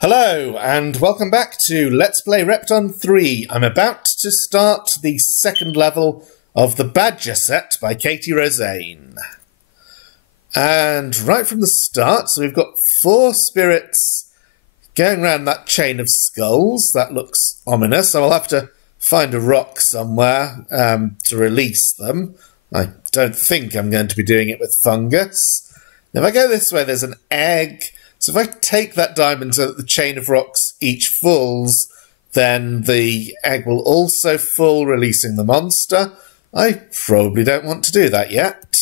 Hello, and welcome back to Let's Play Repton 3. I'm about to start the second level of the Badger set by Katie Roseine. And right from the start, so we've got 4 spirits going around that chain of skulls. That looks ominous, so I'll have to find a rock somewhere to release them. I don't think I'm going to be doing it with fungus. If I go this way, there's an egg. So if I take that diamond so that the chain of rocks each falls, then the egg will also fall, releasing the monster. I probably don't want to do that yet.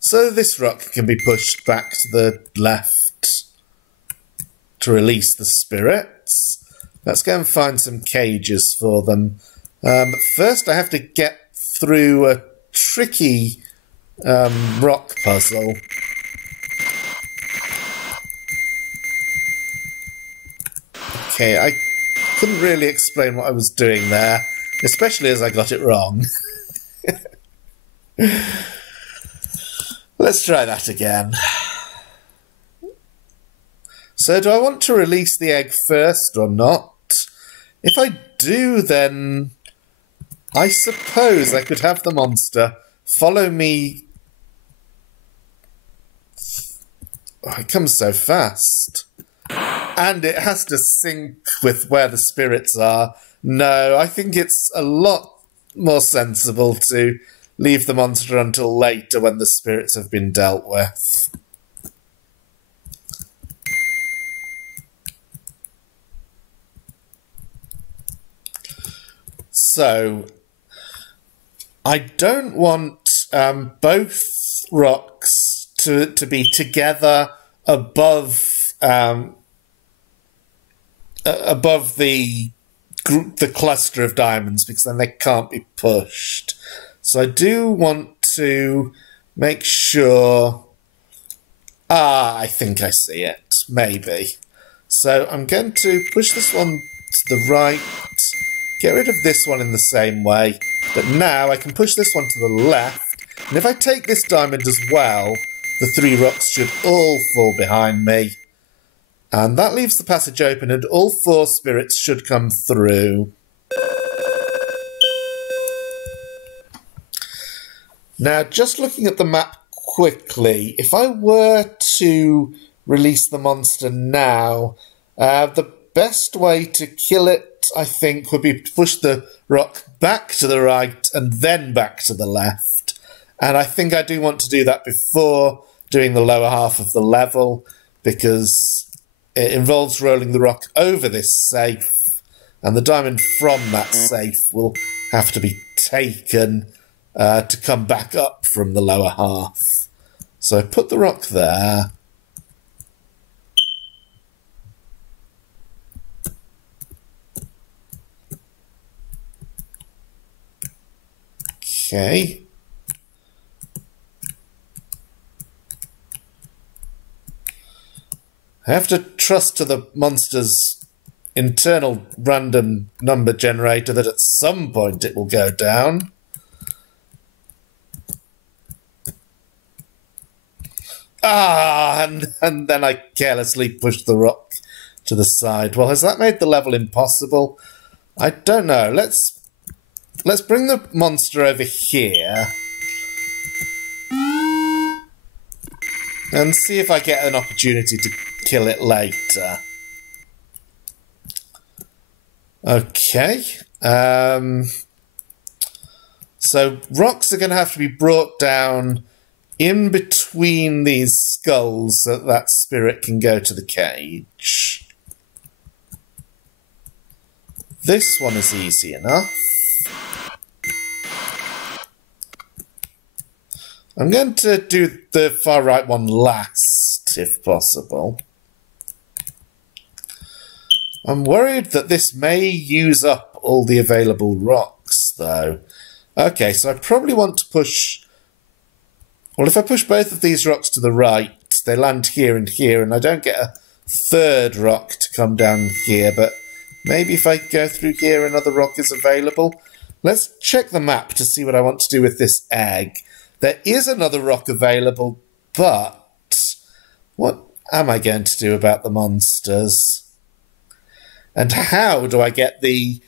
So this rock can be pushed back to the left to release the spirits. Let's go and find some cages for them. First I have to get through a tricky rock puzzle. Okay, I couldn't really explain what I was doing there, especially as I got it wrong. Let's try that again. So do I want to release the egg first or not? If I do, then I suppose I could have the monster follow me. Oh, it comes so fast. And it has to sync with where the spirits are. No, I think it's a lot more sensible to leave the monster until later when the spirits have been dealt with. So I don't want both rocks to be together above the cluster of diamonds, because then they can't be pushed. So I do want to make sure. I think I see it. Maybe. So I'm going to push this one to the right. Get rid of this one in the same way, but now I can push this one to the left, and if I take this diamond as well, the 3 rocks should all fall behind me. And that leaves the passage open, and all 4 spirits should come through. Now, just looking at the map quickly, if I were to release the monster now, the best way to kill it, I think, would be to push the rock back to the right and then back to the left. And I think I do want to do that before doing the lower half of the level, because it involves rolling the rock over this safe, and the diamond from that safe will have to be taken to come back up from the lower half. So put the rock there. Okay. I have to trust to the monster's internal random number generator that at some point it will go down. And then I carelessly pushed the rock to the side. Well, has that made the level impossible? I don't know. Let's bring the monster over here and see if I get an opportunity to kill it later. Okay. So rocks are going to have to be brought down in between these skulls so that spirit can go to the cage. This one is easy enough. I'm going to do the far right one last, if possible. I'm worried that this may use up all the available rocks, though. Okay, so I probably want to push. Well, if I push both of these rocks to the right, they land here, and I don't get a 3rd rock to come down here, but maybe if I go through here, another rock is available. Let's check the map to see what I want to do with this egg, There is another rock available, but what am I going to do about the monsters? And how do I get the...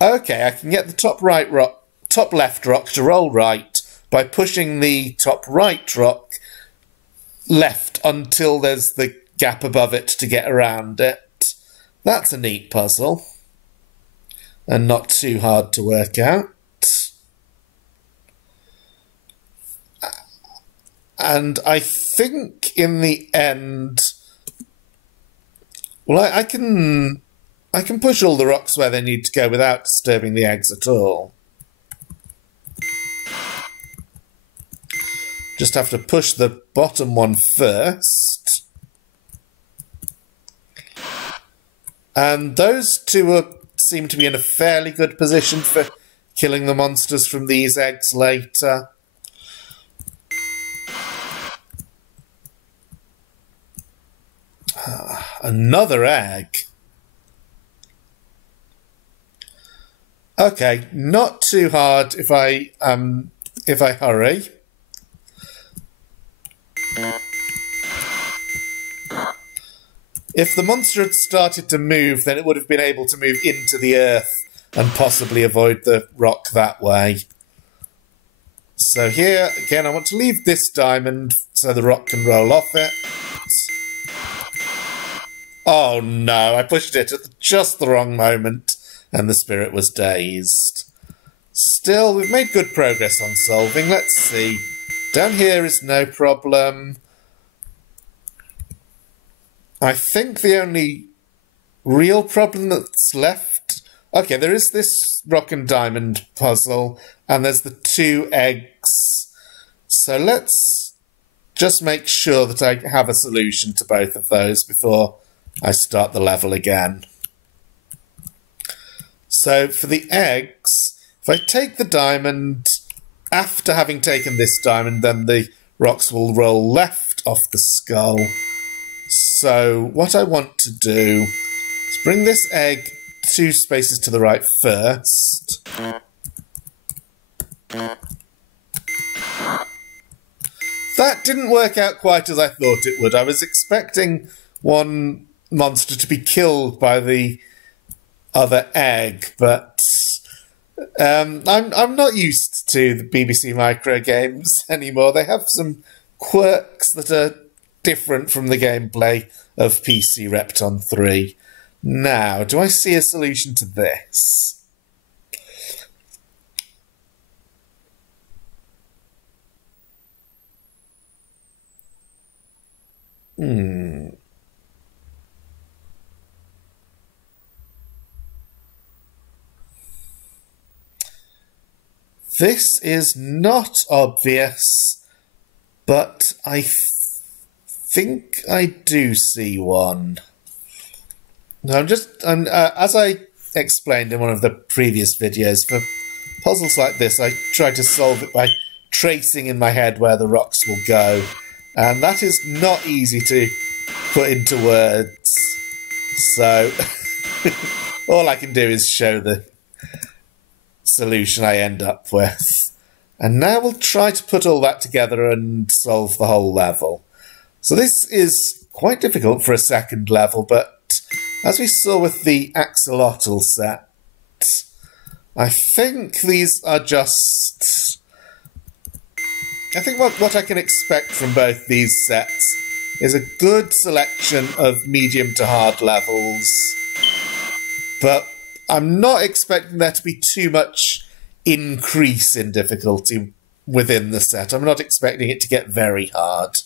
Okay, I can get the top left rock to roll right by pushing the top right rock left until there's the gap above it to get around it. That's a neat puzzle. And not too hard to work out. And I think in the end... Well, I can push all the rocks where they need to go without disturbing the eggs at all. Just have to push the bottom one first. And those two seem to be in a fairly good position for killing the monsters from these eggs later. Another egg. Okay, not too hard if I hurry. If the monster had started to move, then it would have been able to move into the earth and possibly avoid the rock that way. So here, again, I want to leave this diamond so the rock can roll off it. Oh no, I pushed it at just the wrong moment and the spirit was dazed. Still, we've made good progress on solving. Let's see. Down here is no problem. I think the only real problem that's left... Okay, there is this rock and diamond puzzle, and there's the 2 eggs. So let's just make sure that I have a solution to both of those before I start the level again. So for the eggs, if I take the diamond, after having taken this diamond, then the rocks will roll left off the skull. So what I want to do is bring this egg 2 spaces to the right first. That didn't work out quite as I thought it would. I was expecting one monster to be killed by the other egg, but I'm not used to the BBC micro games anymore. They have some quirks that are different from the gameplay of PC Repton 3. Now, do I see a solution to this? This is not obvious, but I think I do see one. No, as I explained in one of the previous videos, for puzzles like this, I try to solve it by tracing in my head where the rocks will go. And that is not easy to put into words. So, all I can do is show the solution I end up with. And now we'll try to put all that together and solve the whole level. So this is quite difficult for a second level, but as we saw with the axolotl set, I think these are just... I think what I can expect from both these sets is a good selection of medium to hard levels, but I'm not expecting there to be too much increase in difficulty within the set. I'm not expecting it to get very hard.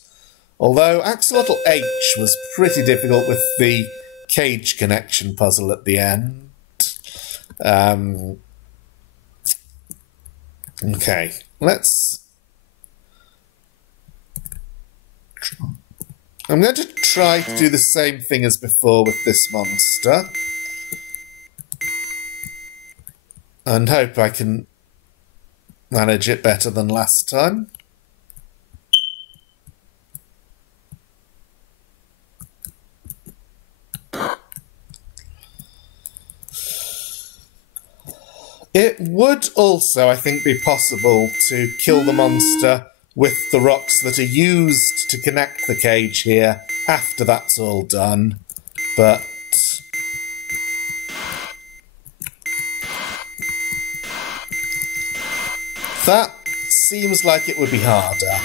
Although Axolotl H was pretty difficult with the cage connection puzzle at the end. Okay, I'm going to try to do the same thing as before with this monster. And hope I can manage it better than last time. It would also, I think, be possible to kill the monster with the rocks that are used to connect the cage here after that's all done, but that seems like it would be harder.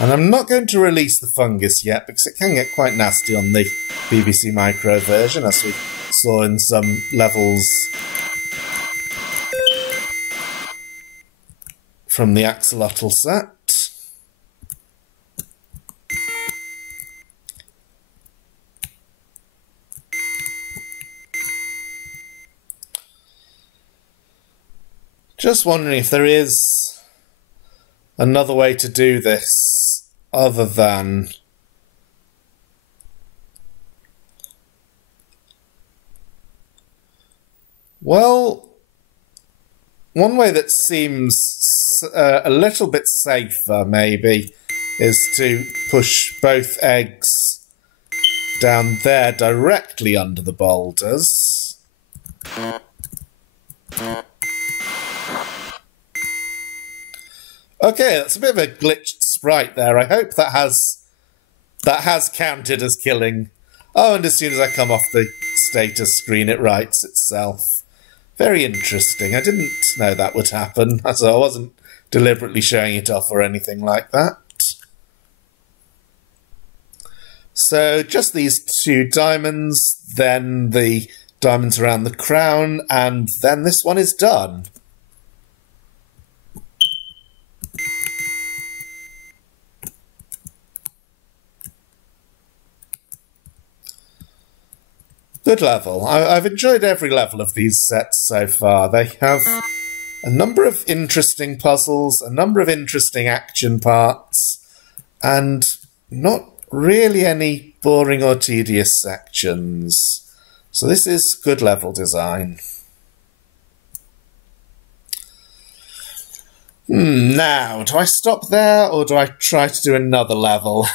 And I'm not going to release the fungus yet because it can get quite nasty on the BBC Micro version, as we saw in some levels from the Axolotl set. Just wondering if there is another way to do this other than well, one way that seems a little bit safer maybe is to push both eggs down there directly under the boulders. Okay, that's a bit of a glitched sprite there. I hope that has counted as killing. Oh, and as soon as I come off the status screen, it writes itself. Very interesting. I didn't know that would happen, so I wasn't deliberately showing it off or anything like that. So just these 2 diamonds, then the diamonds around the crown, and then this one is done. Good level. I've enjoyed every level of these sets so far. They have a number of interesting puzzles, a number of interesting action parts, and not really any boring or tedious sections. So this is good level design. Now, do I stop there or do I try to do another level?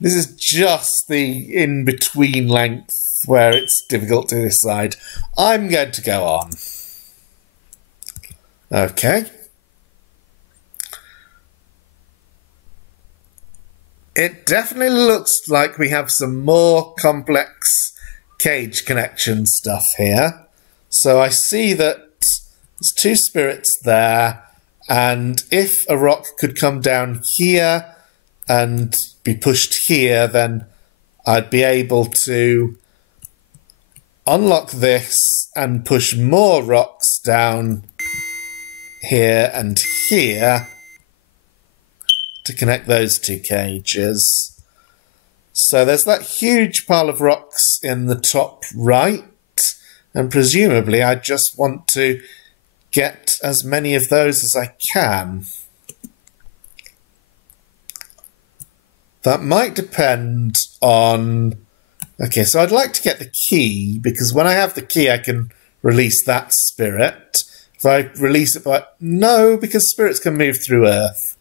This is just the in-between length where it's difficult to decide. I'm going to go on. Okay. It definitely looks like we have some more complex cage connection stuff here. So I see that there's 2 spirits there, and if a rock could come down here and be pushed here, then I'd be able to unlock this and push more rocks down here and here to connect those 2 cages. So there's that huge pile of rocks in the top right, and presumably I just want to get as many of those as I can. That might depend on... Okay, so I'd like to get the key, because when I have the key I can release that spirit. If I release it by... No, because spirits can move through Earth.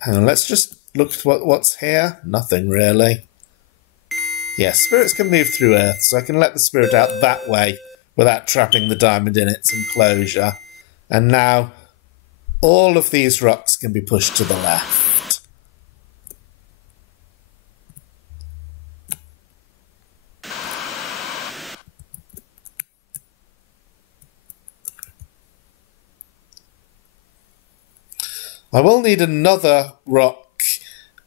Hang on, let's just look at what's here. Nothing really. Yeah, spirits can move through Earth, so I can let the spirit out that way without trapping the diamond in its enclosure. And now all of these rocks can be pushed to the left. I will need another rock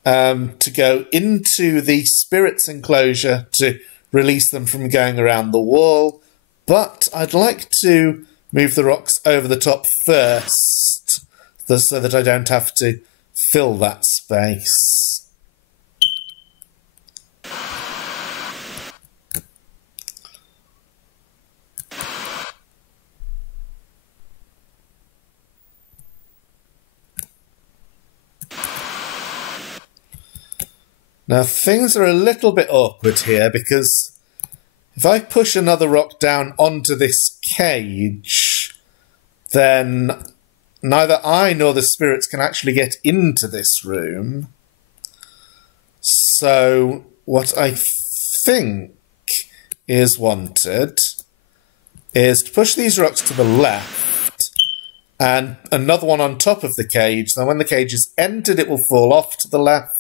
to go into the spirit's enclosure to release them from going around the wall, but I'd like to move the rocks over the top first so that I don't have to fill that space. Now things are a little bit awkward here because if I push another rock down onto this cage, then neither I nor the spirits can actually get into this room. So what I think is wanted is to push these rocks to the left and another one on top of the cage. Now when the cage is entered, it will fall off to the left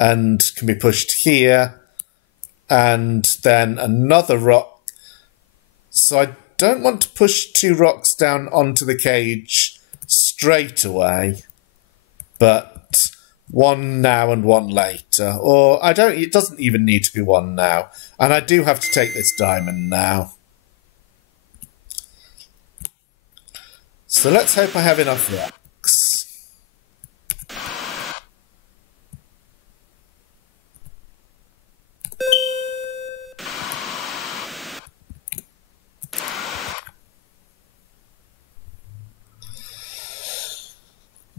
and can be pushed here, and then another rock. So I don't want to push 2 rocks down onto the cage straight away, but one now and one later. Or it doesn't even need to be one now. And I do have to take this diamond now. So let's hope I have enough rocks.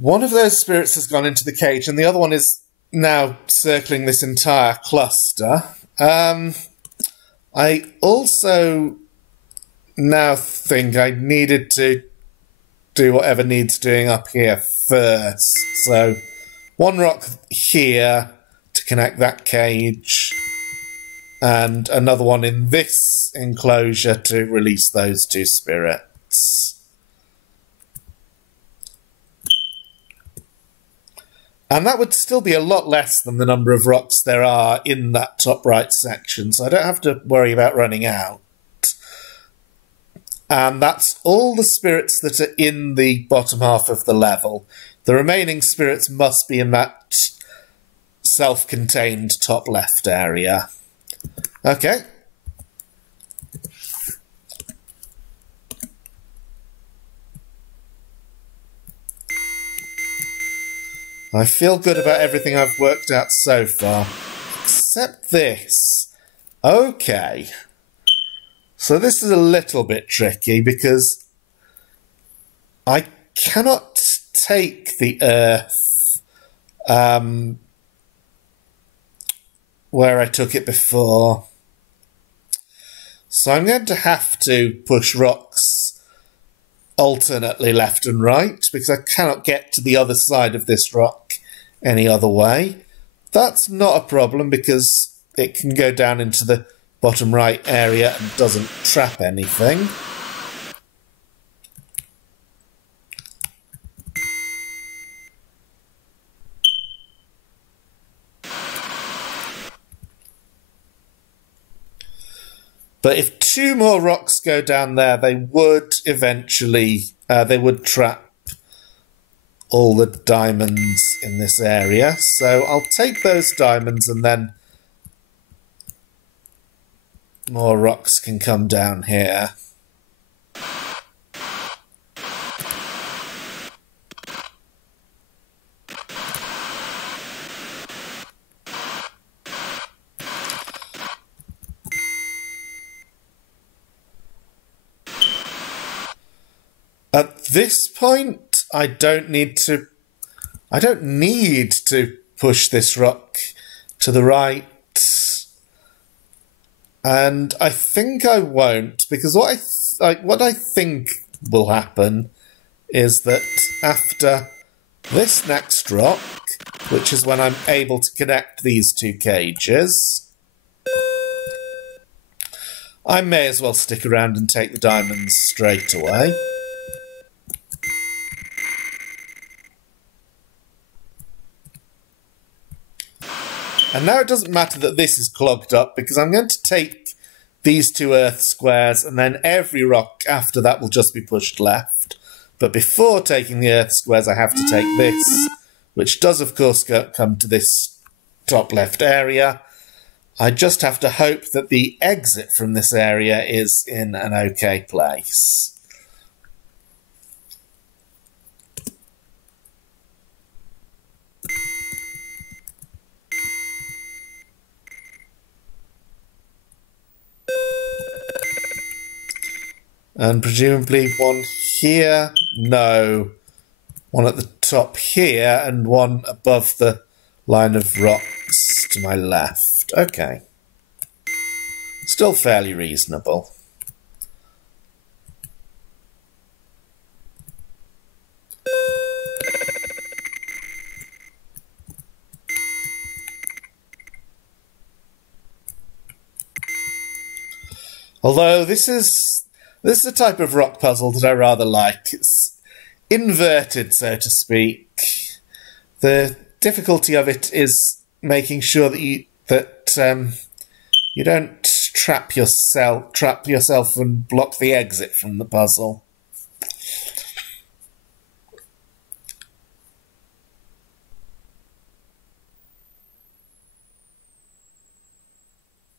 One of those spirits has gone into the cage and the other one is now circling this entire cluster. I also now think I needed to do whatever needs doing up here first. So 1 rock here to connect that cage and another one in this enclosure to release those 2 spirits. And that would still be a lot less than the number of rocks there are in that top right section, so I don't have to worry about running out. And that's all the spirits that are in the bottom half of the level. The remaining spirits must be in that self-contained top left area. Okay. I feel good about everything I've worked out so far, except this. Okay. So this is a little bit tricky because I cannot take the earth where I took it before. So I'm going to have to push rocks alternately left and right because I cannot get to the other side of this rock any other way. That's not a problem because it can go down into the bottom right area and doesn't trap anything. But if 2 more rocks go down there, they would eventually, they would trap all the diamonds in this area. So I'll take those diamonds and then more rocks can come down here. At this point, I don't need to push this rock to the right. And I think I won't, because what I think will happen is that after this next rock, which is when I'm able to connect these 2 cages, I may as well stick around and take the diamonds straight away. And now it doesn't matter that this is clogged up because I'm going to take these 2 earth squares and then every rock after that will just be pushed left. But before taking the earth squares I have to take this, which does of course come to this top left area. I just have to hope that the exit from this area is in an okay place. And presumably one here, no. One at the top here and one above the line of rocks. rocks to my left. Okay. Still fairly reasonable. Although this is a type of rock puzzle that I rather like. It's inverted, so to speak. The difficulty of it is making sure that you don't trap yourself and block the exit from the puzzle.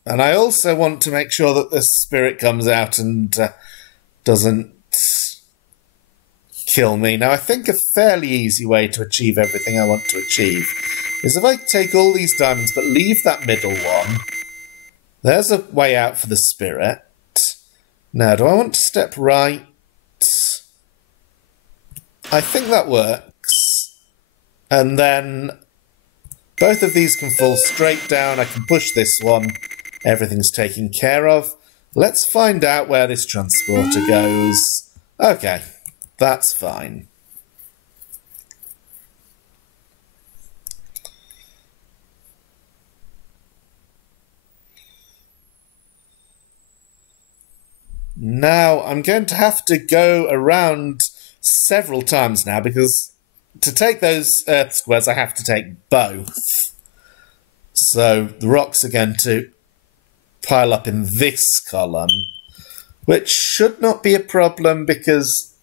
And I also want to make sure that the spirit comes out and doesn't kill me. Now, I think a fairly easy way to achieve everything I want to achieve is if I take all these diamonds but leave that middle one. There's a way out for the spirit. Now, do I want to step right? I think that works. And then both of these can fall straight down. I can push this one. Everything's taken care of. Let's find out where this transporter goes. Okay, that's fine. Now, I'm going to have to go around several times now because to take those earth squares, I have to take both. So the rocks are going to pile up in this column, which should not be a problem because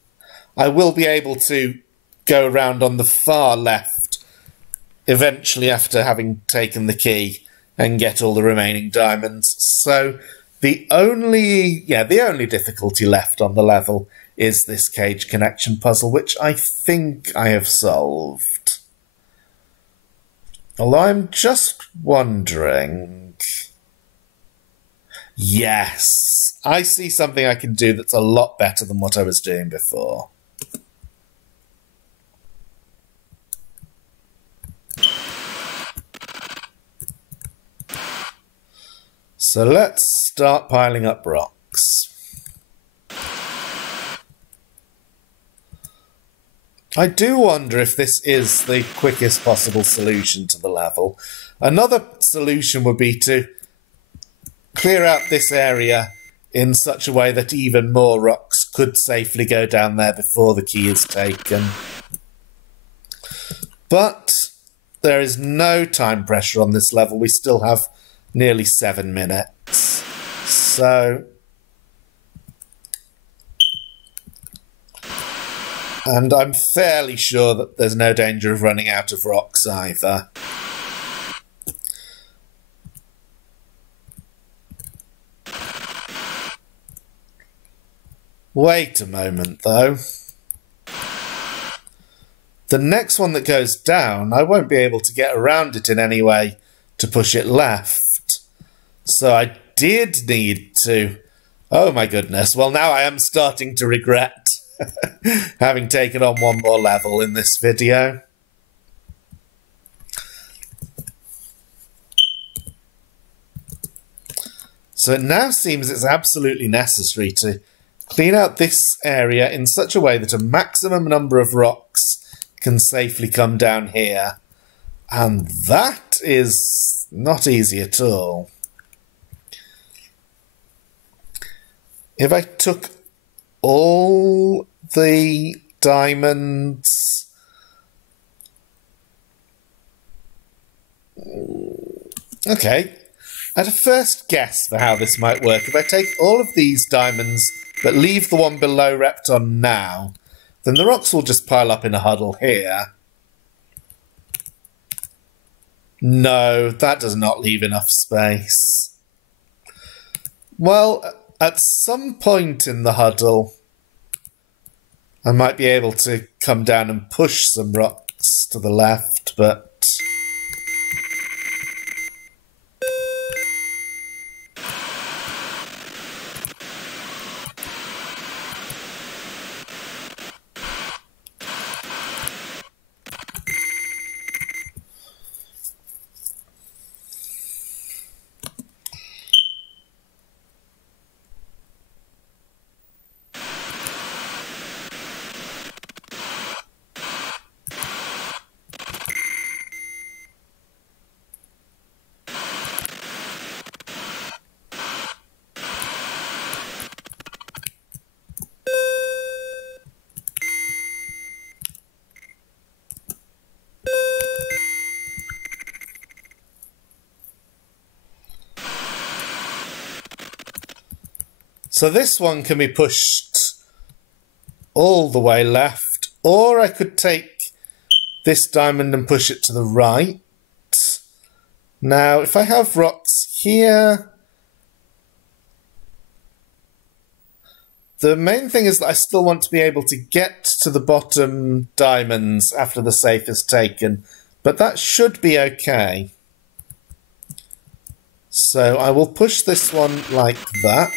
I will be able to go around on the far left eventually after having taken the key and get all the remaining diamonds. So the only difficulty left on the level is this cage connection puzzle, which I think I have solved. Although I'm just wondering... Yes, I see something I can do that's a lot better than what I was doing before. So let's start piling up rocks. I do wonder if this is the quickest possible solution to the level. Another solution would be to clear out this area in such a way that even more rocks could safely go down there before the key is taken. But there is no time pressure on this level. We still have nearly 7 minutes. So... And I'm fairly sure that there's no danger of running out of rocks either. Wait a moment, though. The next one that goes down, I won't be able to get around it in any way to push it left. So I did need to... Oh my goodness. Well, now I am starting to regret having taken on one more level in this video. So it now seems it's absolutely necessary to clean out this area in such a way that a maximum number of rocks can safely come down here. And that is not easy at all. If I took all the diamonds... Okay. At a first guess for how this might work, if I take all of these diamonds but leave the one below Repton now, then the rocks will just pile up in a huddle here. No, that does not leave enough space. Well, at some point in the huddle, I might be able to come down and push some rocks to the left, but... So this one can be pushed all the way left, or I could take this diamond and push it to the right. Now, if I have rocks here, the main thing is that I still want to be able to get to the bottom diamonds after the safe is taken, but that should be okay. So I will push this one like that.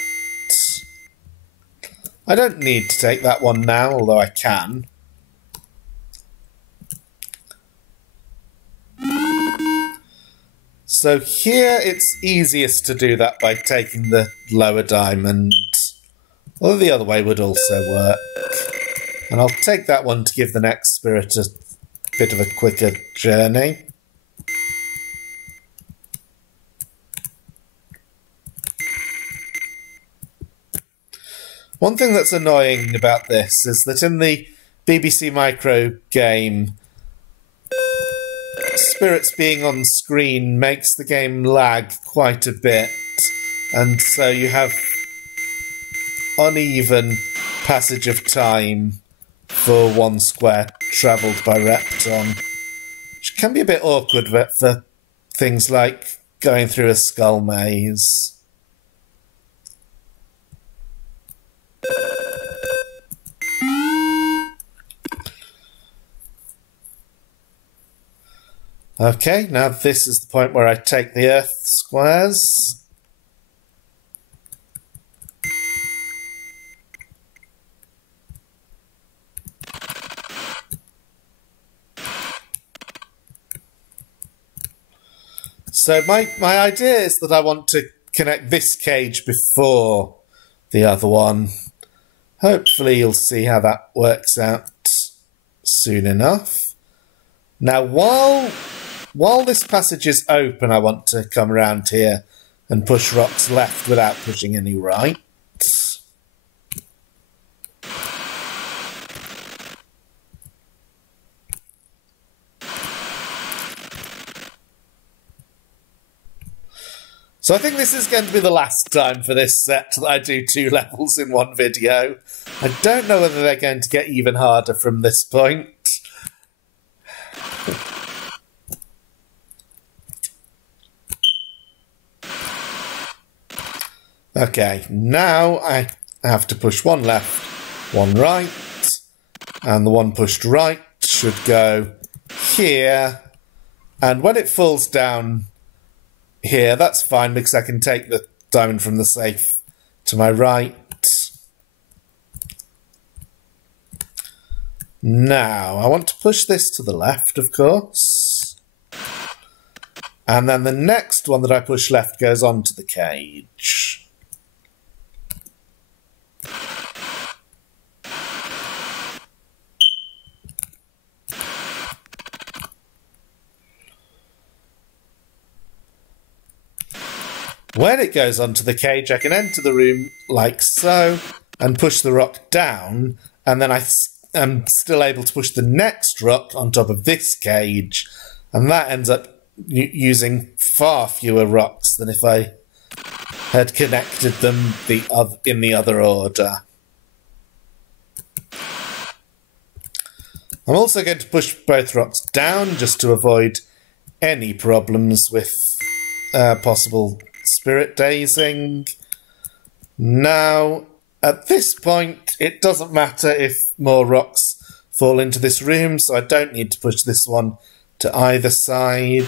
I don't need to take that one now, although I can. So here it's easiest to do that by taking the lower diamond. Although the other way would also work. And I'll take that one to give the next spirit a bit of a quicker journey. One thing that's annoying about this is that in the BBC Micro game, spirits being on screen makes the game lag quite a bit, and so you have uneven passage of time for one square travelled by Repton, which can be a bit awkward for things like going through a skull maze. Okay, now this is the point where I take the earth squares. So my idea is that I want to connect this cage before the other one. Hopefully you'll see how that works out soon enough. Now while this passage is open, I want to come around here and push rocks left without pushing any right. So I think this is going to be the last time for this set that I do 2 levels in one video. I don't know whether they're going to get even harder from this point. Okay, now I have to push one left, one right, and the one pushed right should go here, and when it falls down here, that's fine because I can take the diamond from the safe to my right. Now, I want to push this to the left, of course. And then the next one that I push left goes onto the cage. When it goes onto the cage, I can enter the room like so and push the rock down, and then I am still able to push the next rock on top of this cage, and that ends up using far fewer rocks than if I had connected them in the other order. I'm also going to push both rocks down just to avoid any problems with possible spirit dazing. Now, at this point, it doesn't matter if more rocks fall into this room, so I don't need to push this one to either side.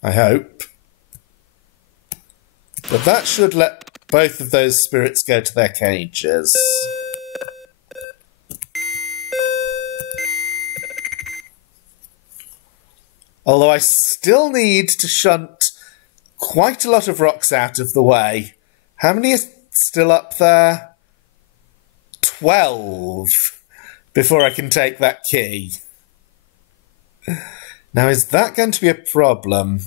I hope. But that should let both of those spirits go to their cages. Although I still need to shunt quite a lot of rocks out of the way. How many are still up there? 12 before I can take that key. Now, is that going to be a problem?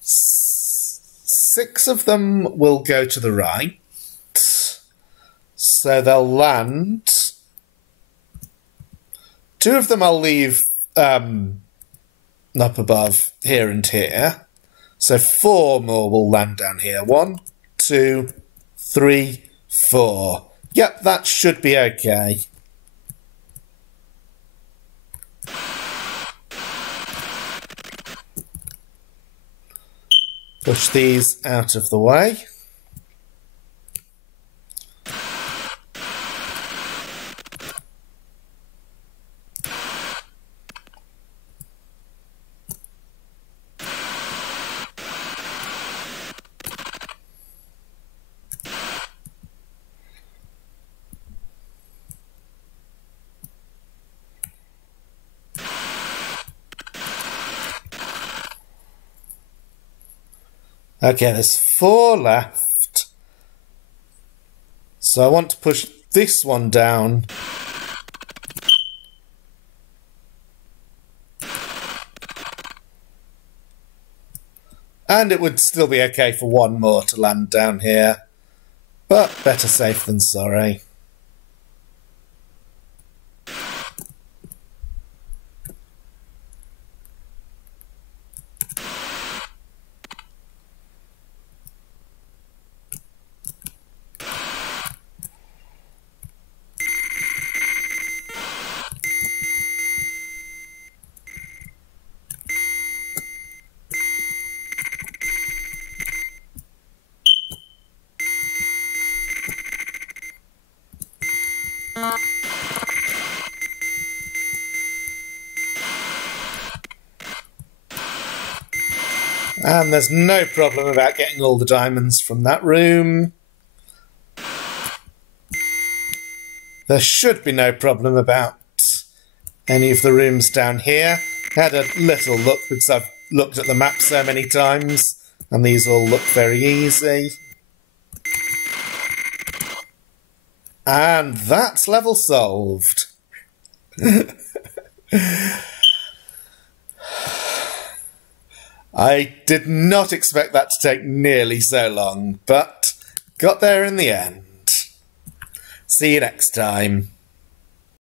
6 of them will go to the right. So they'll land. 2 of them I'll leave up above here and here. So 4 more will land down here. 1, 2, 3, 4. Yep, that should be okay. Push these out of the way. Okay, there's 4 left. So I want to push this one down. And it would still be okay for 1 more to land down here. But better safe than sorry. And there's no problem about getting all the diamonds from that room. There should be no problem about any of the rooms down here. I had a little look because I've looked at the map so many times, and these all look very easy. And that's level solved. I did not expect that to take nearly so long, but got there in the end. See you next time.